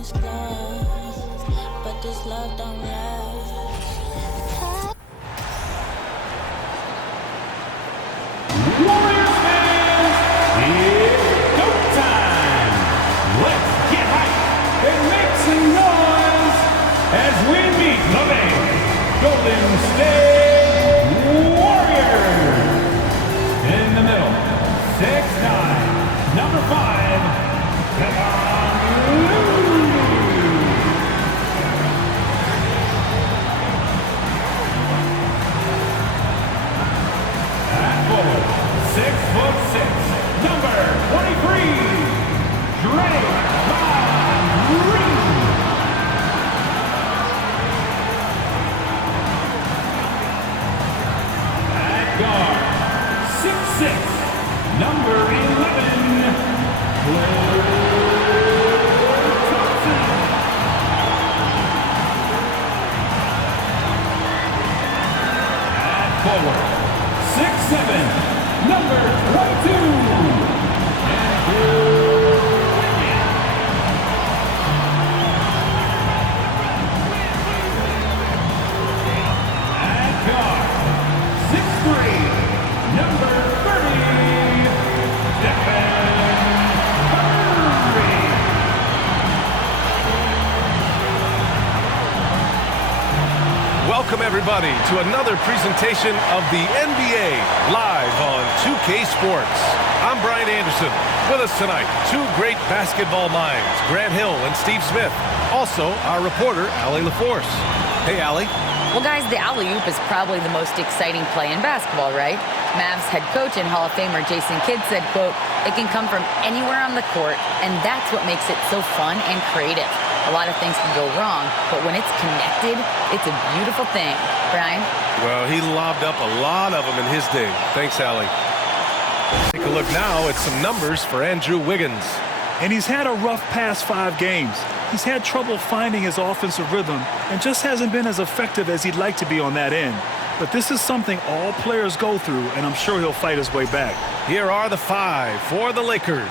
this glass, but this love don't last. Warriors fans, it's go time. Let's get hyped and make some noise as we meet the big Golden State Warriors. In the middle, 6'9", number 5, at forward, 6'6", number 23, at guard, 6'6", number 11, forward, 6'7", number 22, at guard, 6'3", number 30, Welcome everybody to another presentation of the NBA live on 2K Sports. I'm Brian Anderson. With us tonight, two great basketball minds, Grant Hill and Steve Smith. Also, our reporter, Allie LaForce. Hey, Allie. Well, guys, the alley-oop is probably the most exciting play in basketball, right? Mavs head coach and Hall of Famer Jason Kidd said, quote, "It can come from anywhere on the court, and that's what makes it so fun and creative. A lot of things can go wrong, but when it's connected, it's a beautiful thing." Brian? Well, he lobbed up a lot of them in his day. Thanks, Allie. Take a look now at some numbers for Andrew Wiggins. And he's had a rough past 5 games. He's had trouble finding his offensive rhythm and just hasn't been as effective as he'd like to be on that end. But this is something all players go through, and I'm sure he'll fight his way back. Here are the 5 for the Lakers.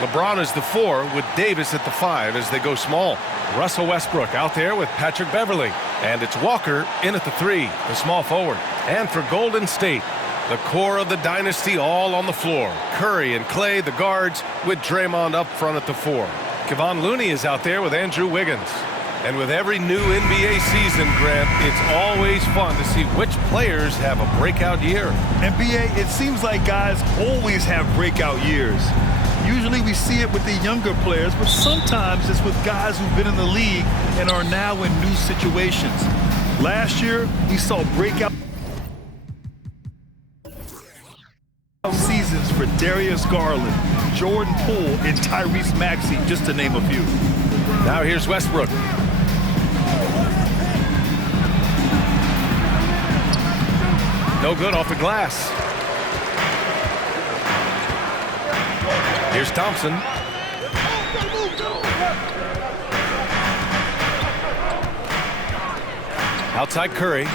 LeBron is the 4 with Davis at the 5 as they go small. Russell Westbrook out there with Patrick Beverley. And it's Walker in at the 3, the small forward. And for Golden State, the core of the dynasty all on the floor. Curry and Clay, the guards, with Draymond up front at the 4. Kevon Looney is out there with Andrew Wiggins. And with every new NBA season, Grant, it's always fun to see which players have a breakout year. NBA, it seems like guys always have breakout years. Usually we see it with the younger players, but sometimes it's with guys who've been in the league and are now in new situations. Last year, we saw breakout seasons for Darius Garland, Jordan Poole, and Tyrese Maxey, just to name a few. Now here's Westbrook. No good off the glass. Here's Thompson. Outside Curry.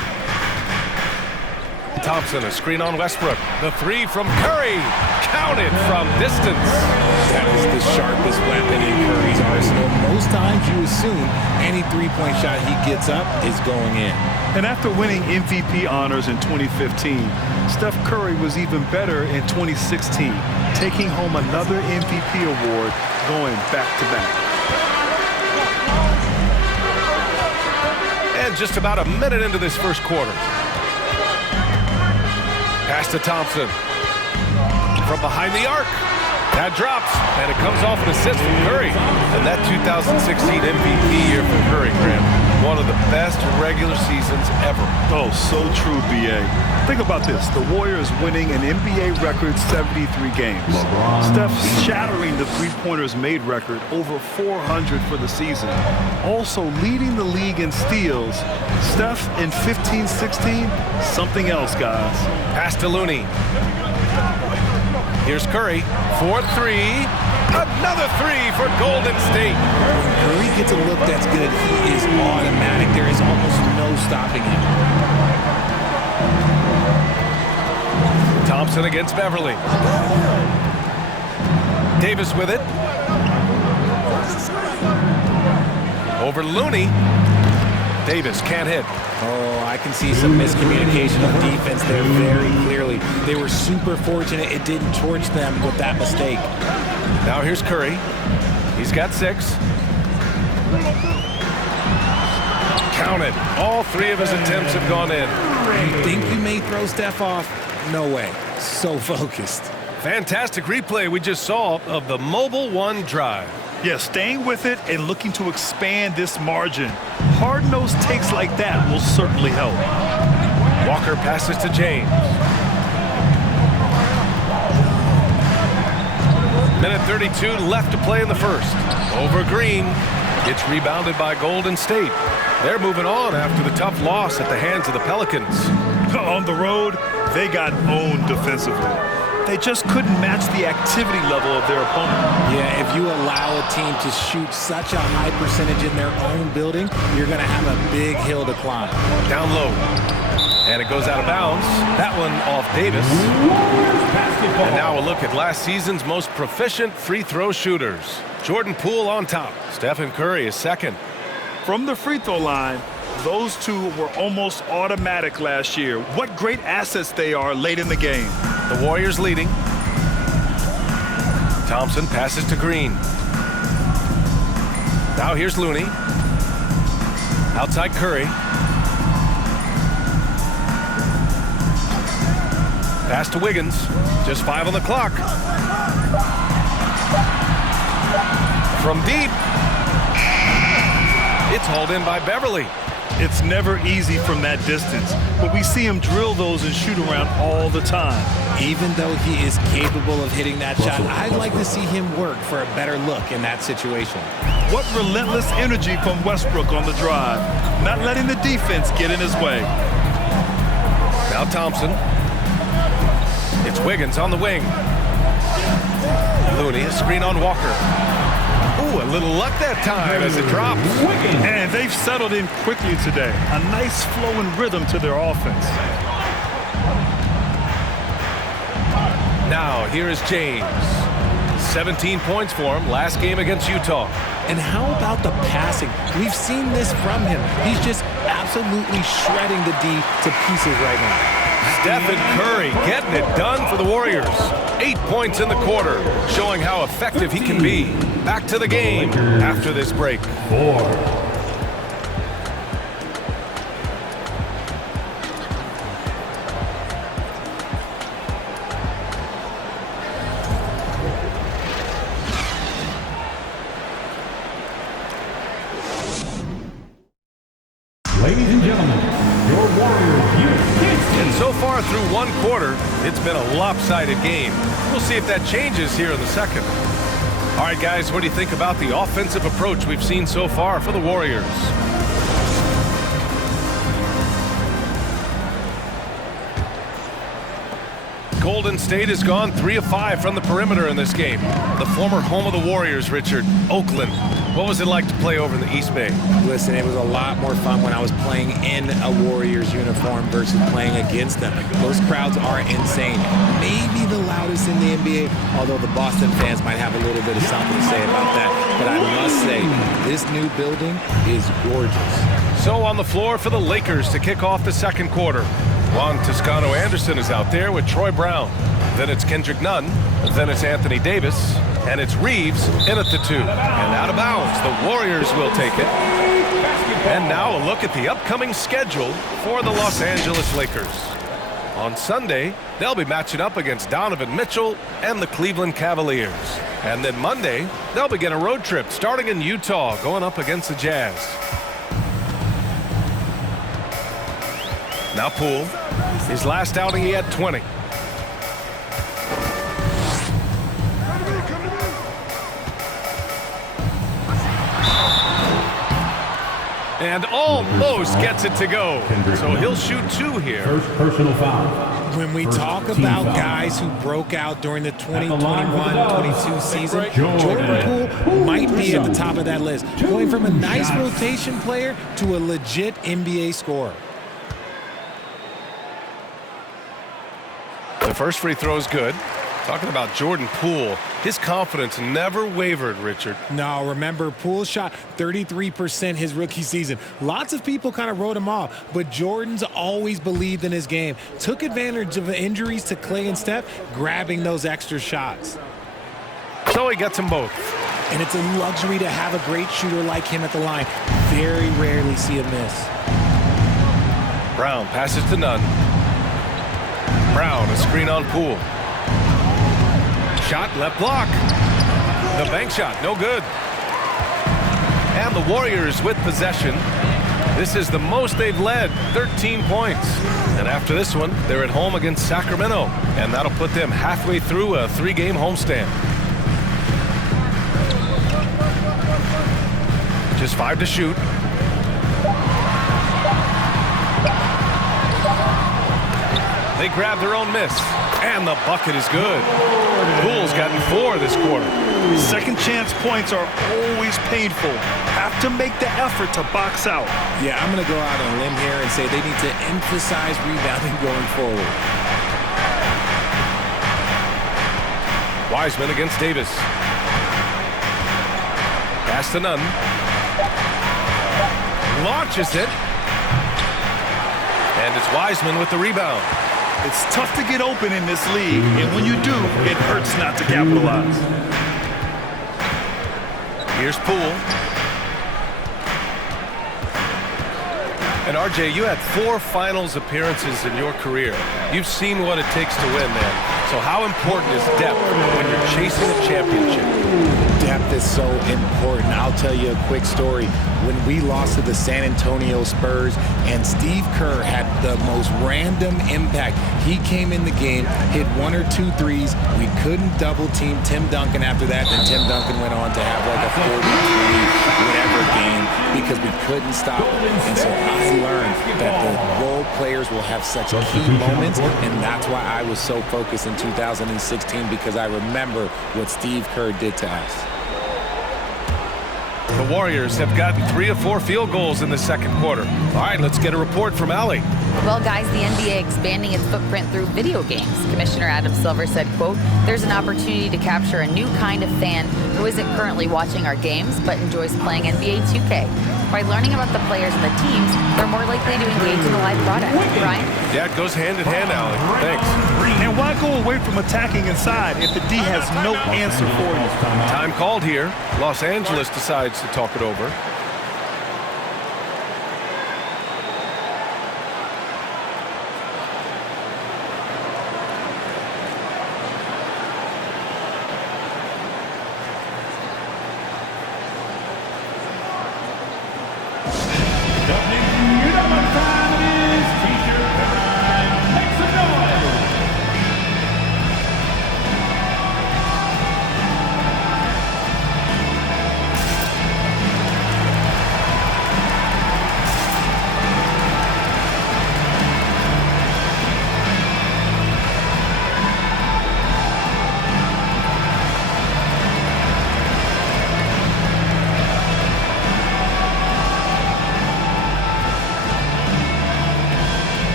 Thompson, a screen on Westbrook. The 3 from Curry. Counted from distance. That is the sharpest weapon in Curry's arsenal. Most times you assume any three-point shot he gets up is going in. And after winning MVP honors in 2015, Steph Curry was even better in 2016, taking home another MVP award going back-to-back. And just about a minute into this first quarter. Pass to Thompson. From behind the arc. That drops, and it comes off an assist from Curry. And that 2016 MVP year for Curry, Graham. One of the best regular seasons ever. Oh, so true, B.A. Think about this. The Warriors winning an NBA record 73 games. Steph shattering the three-pointers made record, over 400 for the season. Also leading the league in steals. Steph in 15-16, something else, guys. Pass to Looney. Here's Curry for 3. Another 3 for Golden State. When Curry gets a look that's good, he is automatic. There is almost no stopping him. Thompson against Beverley. Davis with it. Over Looney. Davis can't hit. Oh, I can see some miscommunication of defense there very clearly. They were super fortunate it didn't torch them with that mistake. Now here's Curry. He's got 6. Count it. All 3 of his attempts have gone in. You think you may throw Steph off? No way. So focused. Fantastic replay we just saw of the Mobile One drive. Yeah, staying with it and looking to expand this margin. Hard-nosed takes like that will certainly help. Walker passes to James. Minute 32 left to play in the first. Over Green. It's rebounded by Golden State. They're moving on after the tough loss at the hands of the Pelicans. On the road, they got owned defensively. They just couldn't match the activity level of their opponent. Yeah, if you allow a team to shoot such a high percentage in their own building, you're going to have a big hill to climb. Down low. And it goes out of bounds. That one off Davis. And now a look at last season's most proficient free throw shooters. Jordan Poole on top. Stephen Curry is second. From the free throw line, those two were almost automatic last year. What great assets they are late in the game. The Warriors leading. Thompson passes to Green. Now here's Looney. Outside Curry. Pass to Wiggins. Just 5 on the clock. From deep. It's hauled in by Beverly. It's never easy from that distance, but we see him drill those and shoot around all the time. Even though he is capable of hitting that shot, I'd like to see him work for a better look in that situation. What relentless energy from Westbrook on the drive, not letting the defense get in his way. Now Thompson. It's Wiggins on the wing. Looney, a screen on Walker. Ooh, a little luck that time as it drops. And they've settled in quickly today. A nice flow and rhythm to their offense. Now, here is James. 17 points for him last game against Utah. And how about the passing? We've seen this from him. He's just absolutely shredding the D to pieces right now. Stephen Curry getting it done for the Warriors. 8 points in the quarter, showing how effective he can be. Back to the game after this break. 4. Ladies and gentlemen, your Warriors And so far through one quarter, it's been a lopsided game. We'll see if that changes here in the second. All right, guys, what do you think about the offensive approach we've seen so far for the Warriors? Golden State has gone 3 of 5 from the perimeter in this game. The former home of the Warriors, Richard, Oakland. What was it like to play over in the East Bay? Listen, it was a lot more fun when I was playing in a Warriors uniform versus playing against them. Those crowds are insane. Maybe the loudest in the NBA, although the Boston fans might have a little bit of something to say about that. But I must say, this new building is gorgeous. So on the floor for the Lakers to kick off the second quarter. Juan Toscano-Anderson is out there with Troy Brown. Then it's Kendrick Nunn. Then it's Anthony Davis. And it's Reeves in at the 2. And out of bounds, the Warriors will take it. And now a look at the upcoming schedule for the Los Angeles Lakers. On Sunday, they'll be matching up against Donovan Mitchell and the Cleveland Cavaliers. And then Monday, they'll begin a road trip starting in Utah, going up against the Jazz. Now Poole. His last outing, he had 20. And almost gets it to go. So he'll shoot 2 here. First personal foul. When we talk about guys who broke out during the 2021-22 season, Jordan Poole might be at the top of that list, going from a nice rotation player to a legit NBA scorer. The first free throw is good. Talking about Jordan Poole, his confidence never wavered, Richard. No, remember, Poole shot 33% his rookie season. Lots of people kind of wrote him off, but Jordan's always believed in his game. Took advantage of the injuries to Clay and Steph, grabbing those extra shots. So he gets them both. And it's a luxury to have a great shooter like him at the line. Very rarely see a miss. Brown passes to Nunn. Brown, a screen on Poole. Shot, left block. The bank shot, no good. And the Warriors with possession. This is the most they've led, 13 points. And after this one, they're at home against Sacramento. And that'll put them halfway through a 3-game homestand. Just 5 to shoot. They grab their own miss. And the bucket is good. Poole's gotten 4 this quarter. Second chance points are always painful. Have to make the effort to box out. Yeah, I'm going to go out on a limb here and say they need to emphasize rebounding going forward. Wiseman against Davis. Pass to Nunn. Launches it. And it's Wiseman with the rebound. It's tough to get open in this league, and when you do, it hurts not to capitalize. Here's Poole. And RJ, you had 4 finals appearances in your career. You've seen what it takes to win, man. So how important is depth when you're chasing a championship? Depth is so important. I'll tell you a quick story. When we lost to the San Antonio Spurs and Steve Kerr had the most random impact. He came in the game, hit 1 or 2 threes. We couldn't double team Tim Duncan after that. Then Tim Duncan went on to have like a 43 whatever game because we couldn't stop him. And so I learned that the role players will have such key moments, and that's why I was so focused in 2016 because I remember what Steve Kerr did to us. The Warriors have gotten 3 of 4 field goals in the second quarter. All right, let's get a report from Allie. Well, guys, the NBA expanding its footprint through video games. Commissioner Adam Silver said, quote, "There's an opportunity to capture a new kind of fan who isn't currently watching our games but enjoys playing NBA 2K. By learning about the players and the teams, they're more likely to engage in the live product." Brian? Yeah, it goes hand in hand, Allie. Thanks. And why go away from attacking inside if the D has no answer for you? Time called here. Los Angeles decides to talk it over.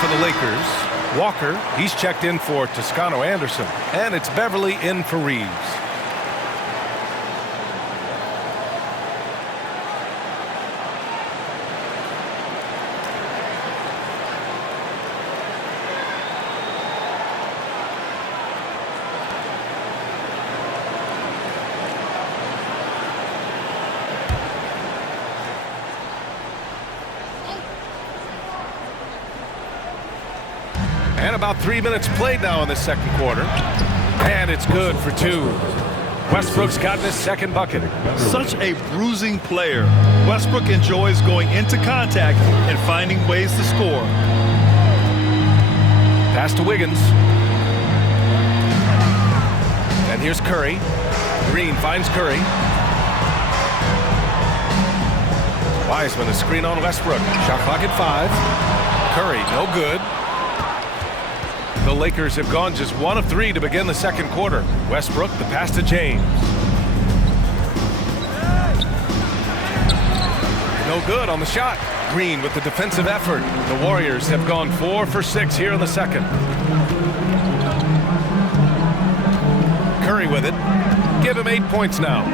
For the Lakers, Walker, he's checked in for Toscano Anderson, and it's Beverly in for Reeves. And about 3 minutes played now in the second quarter. And it's good for 2. Westbrook's gotten his second bucket. Such a bruising player. Westbrook enjoys going into contact and finding ways to score. Pass to Wiggins. And here's Curry. Green finds Curry. Wiseman, a screen on Westbrook. Shot clock at 5. Curry, no good. The Lakers have gone just 1 of 3 to begin the second quarter. Westbrook, the pass to James. No good on the shot. Green with the defensive effort. The Warriors have gone 4 for 6 here in the second. Curry with it. Give him 8 points now.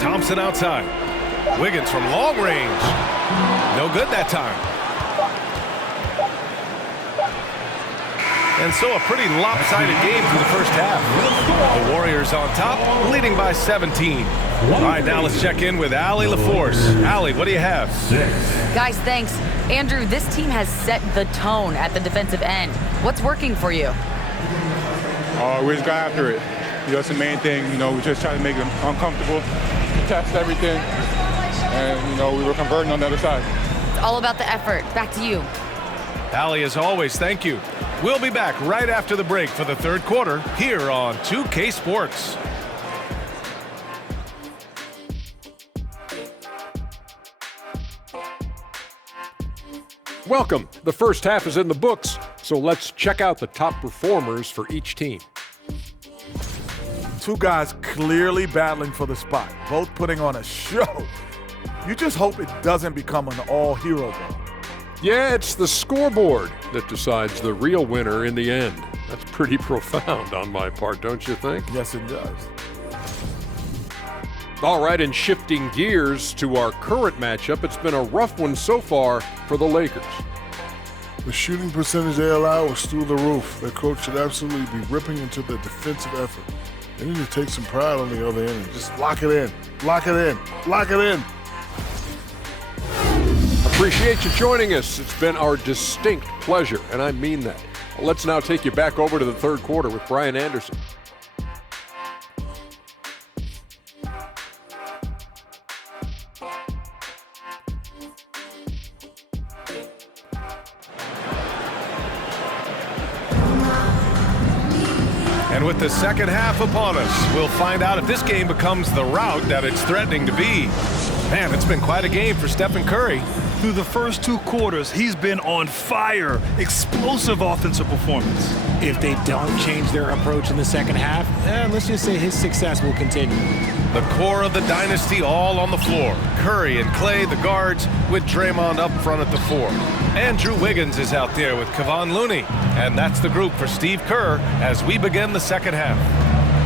Thompson outside. Wiggins from long range. No good that time. And so a pretty lopsided game through the first half. The Warriors on top, leading by 17. All right, now let's check in with Allie LaForce. Allie, what do you have? Guys, thanks. Andrew, this team has set the tone at the defensive end. What's working for you? We just got after it. That's the main thing. We just trying to make them uncomfortable, test everything, and, we were converting on the other side. It's all about the effort. Back to you. Allie, as always, thank you. We'll be back right after the break for the third quarter here on 2K Sports. Welcome. The first half is in the books, so let's check out the top performers for each team. Two guys clearly battling for the spot, both putting on a show. You just hope it doesn't become an all-hero game. Yeah, it's the scoreboard that decides the real winner in the end. That's pretty profound on my part, don't you think? Yes, it does. All right, and shifting gears to our current matchup, it's been a rough one so far for the Lakers. The shooting percentage they allow is through the roof. Their coach should absolutely be ripping into the defensive effort. They need to take some pride on the other end and just lock it in, lock it in, lock it in. Appreciate you joining us. It's been our distinct pleasure, and I mean that. Let's now take you back over to the third quarter with Brian Anderson. And with the second half upon us, we'll find out if this game becomes the rout that it's threatening to be. Man, it's been quite a game for Stephen Curry. Through the first 2 quarters, he's been on fire. Explosive offensive performance. If they don't change their approach in the second half, let's just say his success will continue. The core of the dynasty all on the floor. Curry and Clay, the guards, with Draymond up front at the 4. Andrew Wiggins is out there with Kevon Looney. And that's the group for Steve Kerr as we begin the second half.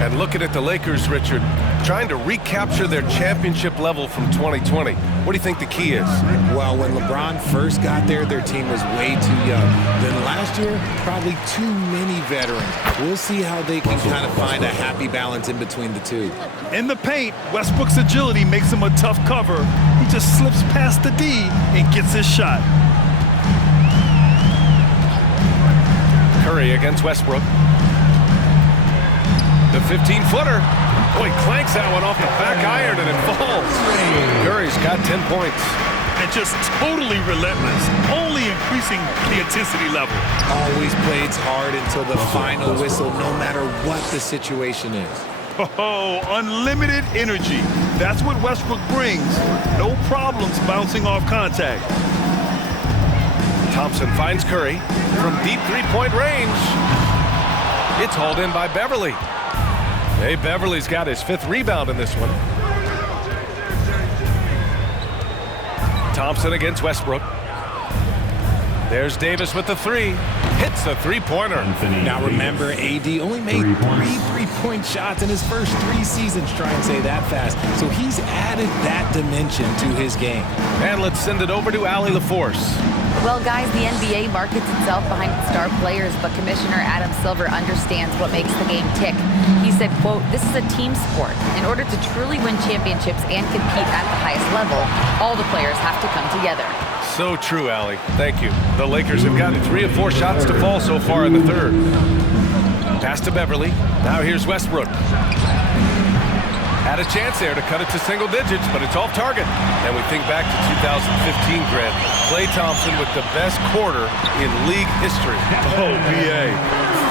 And looking at the Lakers, Richard, trying to recapture their championship level from 2020. What do you think the key is? Well, when LeBron first got there, their team was way too young. Then last year, probably too many veterans. We'll see how they can kind of find a happy balance in between the two. In the paint, Westbrook's agility makes him a tough cover. He just slips past the D and gets his shot. Curry against Westbrook. The 15-footer. Boy, clanks that one off the back iron and it falls. Curry's got 10 points. And just totally relentless, only increasing the intensity level. Always plays hard until the final whistle, no matter what the situation is. Oh, unlimited energy. That's what Westbrook brings. No problems bouncing off contact. Thompson finds Curry from deep three-point range. It's hauled in by Beverly. Hey, Beverly's got his 5th rebound in this one. Thompson against Westbrook. There's Davis with the 3. Hits the three-pointer. Now remember, AD only made 3 3-point shots in his first 3 seasons. Try and say that fast. So he's added that dimension to his game. And let's send it over to Allie LaForce. Well, guys, the NBA markets itself behind its star players, but Commissioner Adam Silver understands what makes the game tick. He said, quote, "This is a team sport. In order to truly win championships and compete at the highest level, all the players have to come together." So true, Allie. Thank you. The Lakers have gotten 3 of 4 shots to fall so far in the third. Pass to Beverly. Now here's Westbrook. Had a chance there to cut it to single digits, but it's off target. And we think back to 2015, Grant. Klay Thompson with the best quarter in league history. Oh, BA.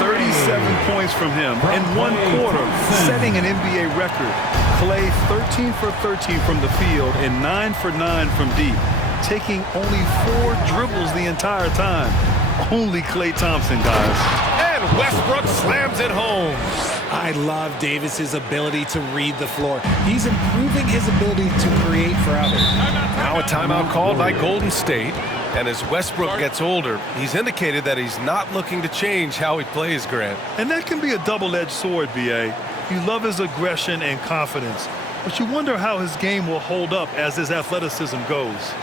37 points from him in one quarter, setting an NBA record. Klay 13 for 13 from the field and 9 for 9 from deep, taking only 4 dribbles the entire time. Only Klay Thompson, guys. And Westbrook slams it home. I love Davis's ability to read the floor. He's improving his ability to create for others. Now a timeout called by Golden State. And as Westbrook gets older, he's indicated that he's not looking to change how he plays, Grant. And that can be a double-edged sword, BA. You love his aggression and confidence, but you wonder how his game will hold up as his athleticism goes.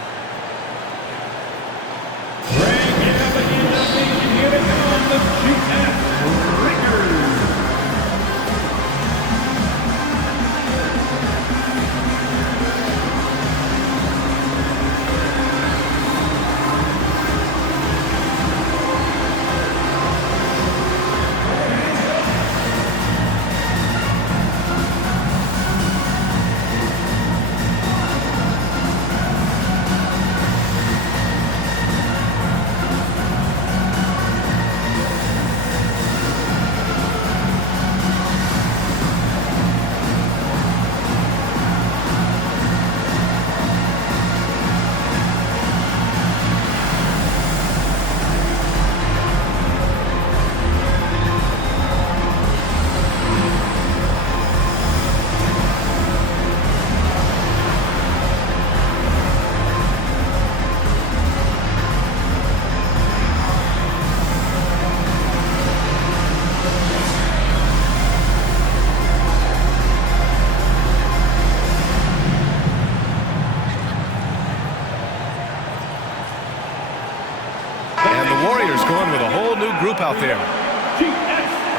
Going with a whole new group out there.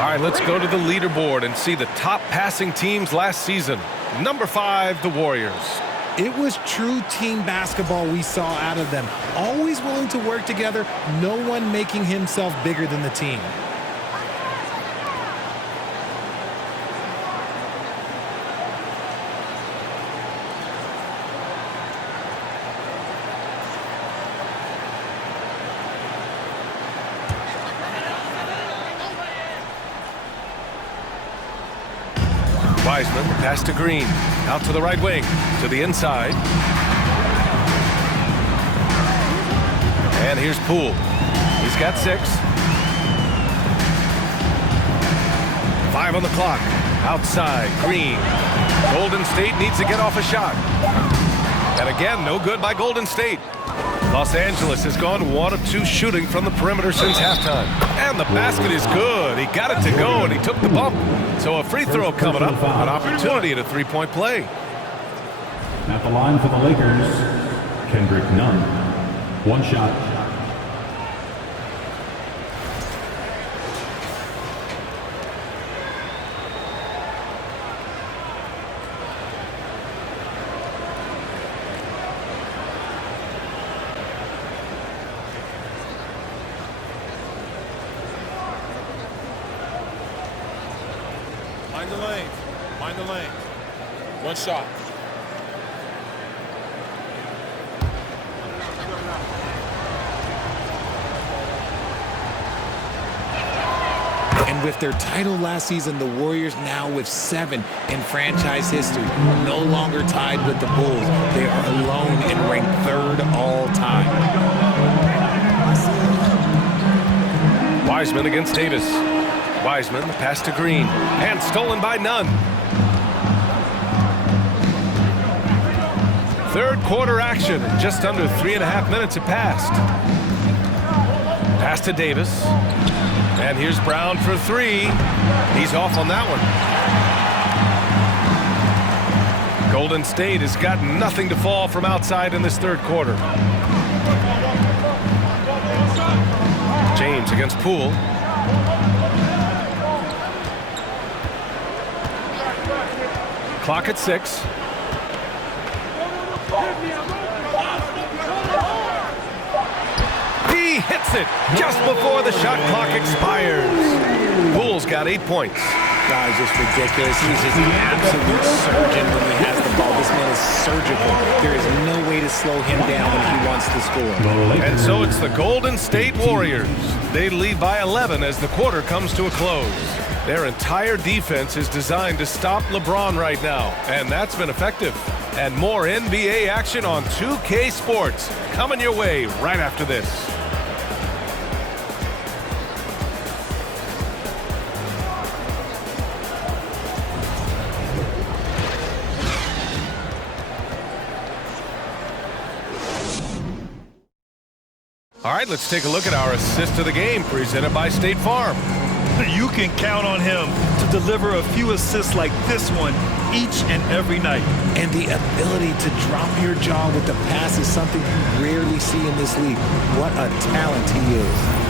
All right, let's go to the leaderboard and see the top passing teams last season. Number 5, the Warriors. It was true team basketball we saw out of them. Always willing to work together, no one making himself bigger than the team. Wiseman, pass to Green, out to the right wing, to the inside. And here's Poole. He's got 6. 5 on the clock. Outside, Green. Golden State needs to get off a shot. And again, no good by Golden State. Los Angeles has gone 1 of 2 shooting from the perimeter since halftime. And the basket is good. He got it to go, and he took the bump. So a free throw coming up, an opportunity at a 3-point play. At the line for the Lakers, Kendrick Nunn. 1 shot. Mind the lane. Mind the lane. 1 shot. And with their title last season, the Warriors now with 7 in franchise history. No longer tied with the Bulls. They are alone and ranked 3rd all time. Wiseman against Davis. Wiseman, the pass to Green, and stolen by Nunn. Third quarter action, and just under 3.5 minutes have passed. Pass to Davis, and here's Brown for 3. He's off on that one. Golden State has got nothing to fall from outside in this third quarter. James against Poole. Clock at 6. He hits it just before the shot clock expires. Poole's got 8 points. God, it's just ridiculous. He's just an absolute surgeon when he has the ball. This man is surgical. There is no way to slow him down when he wants to score. And so it's the Golden State Warriors. They lead by 11 as the quarter comes to a close. Their entire defense is designed to stop LeBron right now, and that's been effective. And more NBA action on 2K Sports coming your way right after this. All right, let's take a look at our assist of the game presented by State Farm. You can count on him to deliver a few assists like this one each and every night. And the ability to drop your jaw with the pass is something you rarely see in this league. What a talent he is.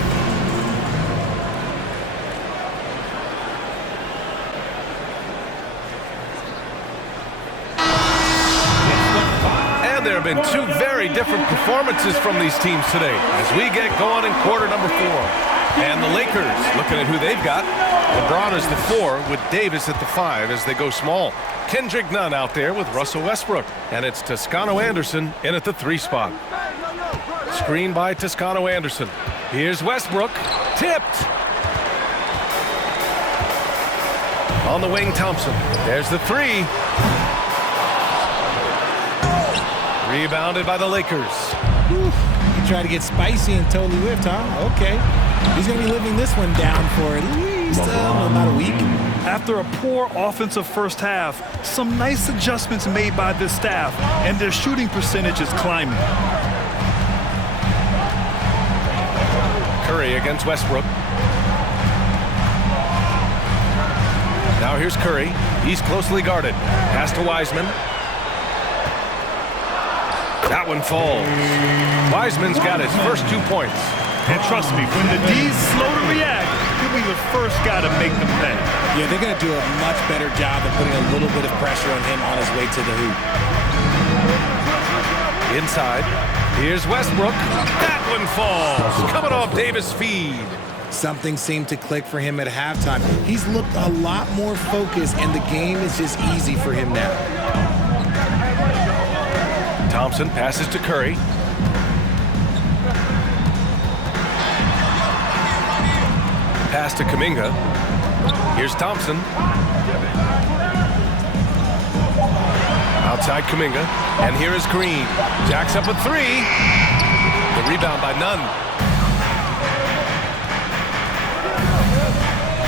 There have been two very different performances from these teams today as we get going in quarter number 4. And the Lakers, looking at who they've got. LeBron is the 4 with Davis at the 5 as they go small. Kendrick Nunn out there with Russell Westbrook. And it's Toscano Anderson in at the 3 spot. Screen by Toscano Anderson. Here's Westbrook. Tipped. On the wing, Thompson. There's the 3. Rebounded by the Lakers. He tried to get spicy and totally whiffed, huh? Okay. He's going to be living this one down for at least about a week. After a poor offensive first half, some nice adjustments made by this staff, and their shooting percentage is climbing. Curry against Westbrook. Now here's Curry. He's closely guarded. Pass to Wiseman. That one falls. Wiseman's got his first 2 points. And trust me, when the D's slow to react, he'll be the first guy to make them pay. Yeah, they're going to do a much better job of putting a little bit of pressure on him on his way to the hoop. Inside. Here's Westbrook. That one falls. Coming off Davis' feed. Something seemed to click for him at halftime. He's looked a lot more focused, and the game is just easy for him now. Thompson passes to Curry. Pass to Kuminga. Here's Thompson. Outside Kuminga. And here is Green. Jacks up a 3. The rebound by Nunn.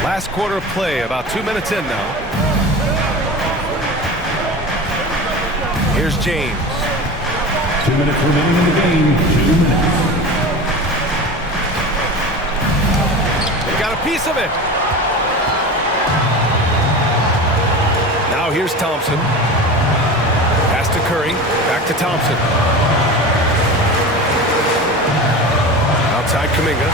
Last quarter of play, about 2 minutes in now. Here's James. 2 minutes remaining in the game. 2 minutes. They got a piece of it. Now here's Thompson. Pass to Curry. Back to Thompson. Outside Kuminga.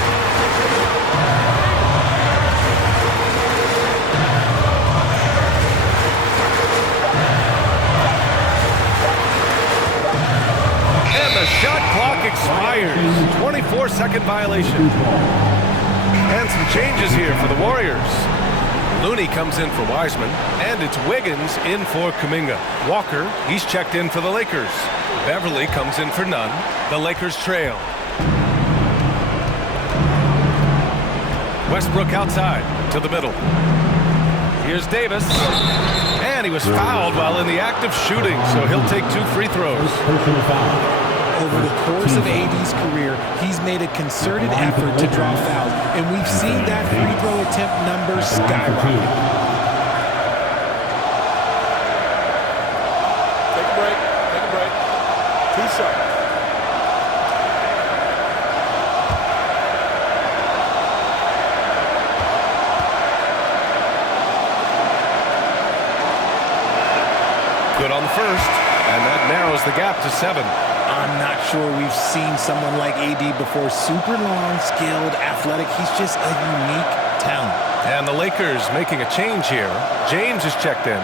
The shot clock expires. 24-second violation. And some changes here for the Warriors. Looney comes in for Wiseman, and it's Wiggins in for Kuminga. Walker, he's checked in for the Lakers. Beverly comes in for Nunn. The Lakers trail. Westbrook outside to the middle. Here's Davis. And he was fouled while in the act of shooting, so he'll take 2 free throws. Personal foul. Over the course of AD's career, he's made a concerted effort to draw fouls, and we've seen that free throw attempt number skyrocket. Take a break. Take a break. 2 shots. Good on the first, and that narrows the gap to 7. I'm not sure we've seen someone like AD before. Super long, skilled, athletic. He's just a unique talent. And the Lakers making a change here. James is checked in.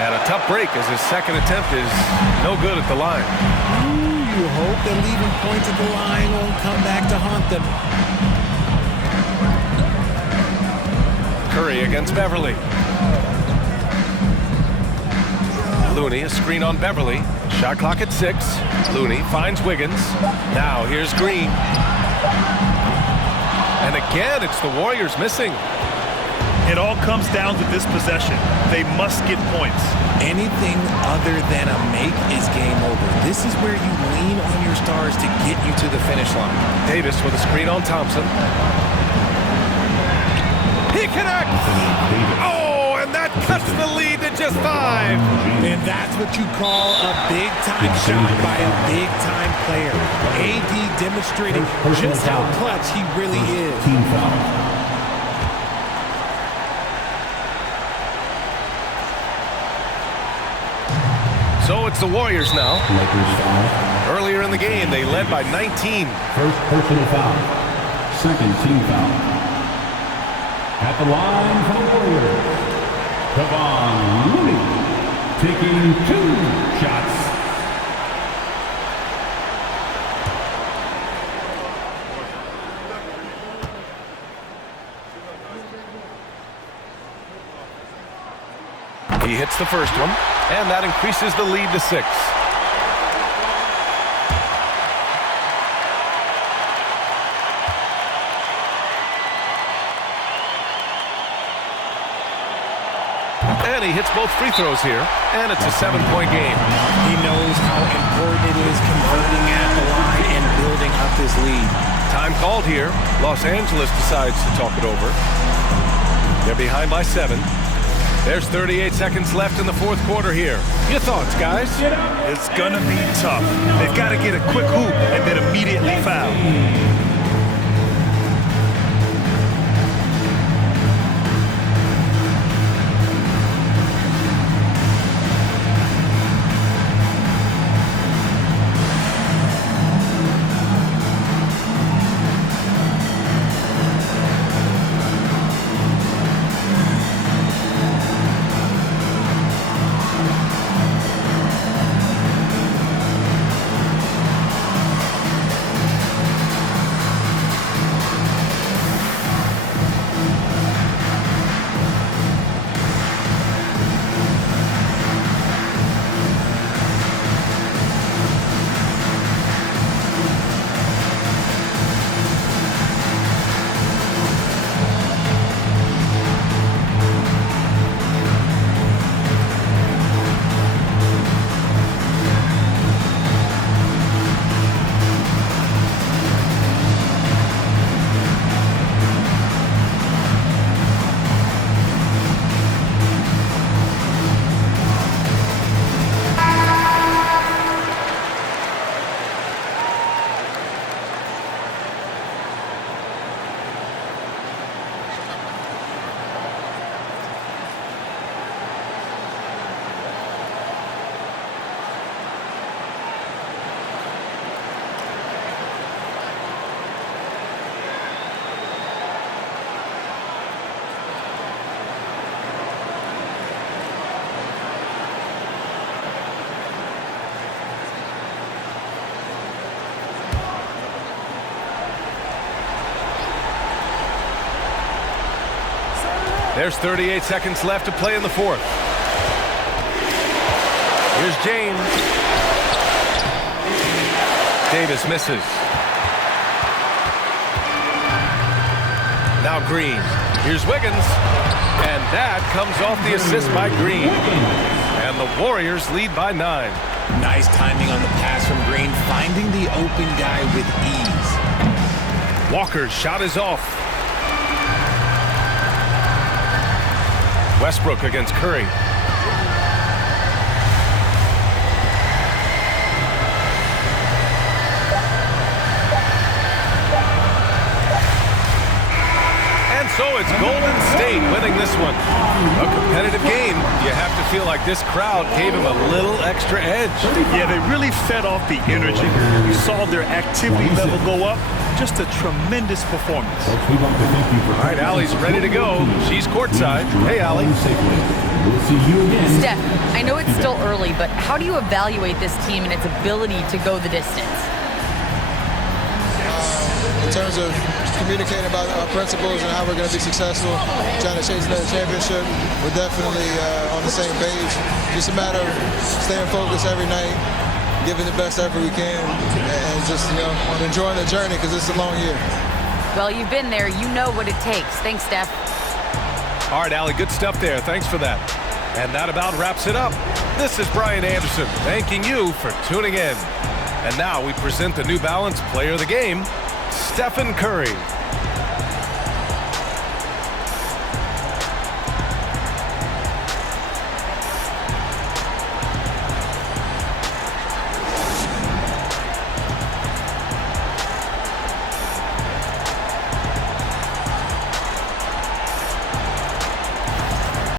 And a tough break as his second attempt is no good at the line. Ooh, you hope that leaving points at the line won't come back to haunt them. Curry against Beverly. Looney, a screen on Beverly. Shot clock at 6. Looney finds Wiggins. Now here's Green. And again, it's the Warriors missing. It all comes down to this possession. They must get points. Anything other than a make is game over. This is where you lean on your stars to get you to the finish line. Davis with a screen on Thompson. He connects! Oh, and that cuts the lead to just 5. And that's what you call a big-time shot by a big-time player. AD demonstrating just how clutch he really is. Team foul. So it's the Warriors now. Lakers foul. Earlier in the game, they led by 19. First personal foul. Second team foul. At the line for the Warriors, Kevon Looney taking 2 shots. He hits the first one, and that increases the lead to 6. And he hits both free throws here, and it's a 7-point game. He knows how important it is converting at the line and building up this lead. Time called here. Los Angeles decides to talk it over. They're behind by 7. There's 38 seconds left in the fourth quarter here. Your thoughts, guys? It's gonna be tough. They've got to get a quick hoop and then immediately foul. There's 38 seconds left to play in the fourth. Here's James. Davis misses. Now Green. Here's Wiggins. And that comes off the assist by Green. And the Warriors lead by 9. Nice timing on the pass from Green, finding the open guy with ease. Walker's shot is off. Westbrook against Curry. State winning this one. A competitive game. You have to feel like this crowd gave him a little extra edge. Yeah, they really fed off the energy. You saw their activity level go up. Just a tremendous performance. All right, Allie's ready to go. She's courtside. Hey, Allie. We'll see you again. Steph, I know it's still early, but how do you evaluate this team and its ability to go the distance? In terms of communicating about our principles and how we're going to be successful, trying to chase another championship, we're definitely on the same page. Just a matter of staying focused every night, giving the best effort we can, and just enjoying the journey because it's a long year. Well, you've been there. You know what it takes. Thanks, Steph. All right, Allie, good stuff there. Thanks for that. And that about wraps it up. This is Brian Anderson thanking you for tuning in. And now we present the New Balance Player of the Game, Stephen Curry.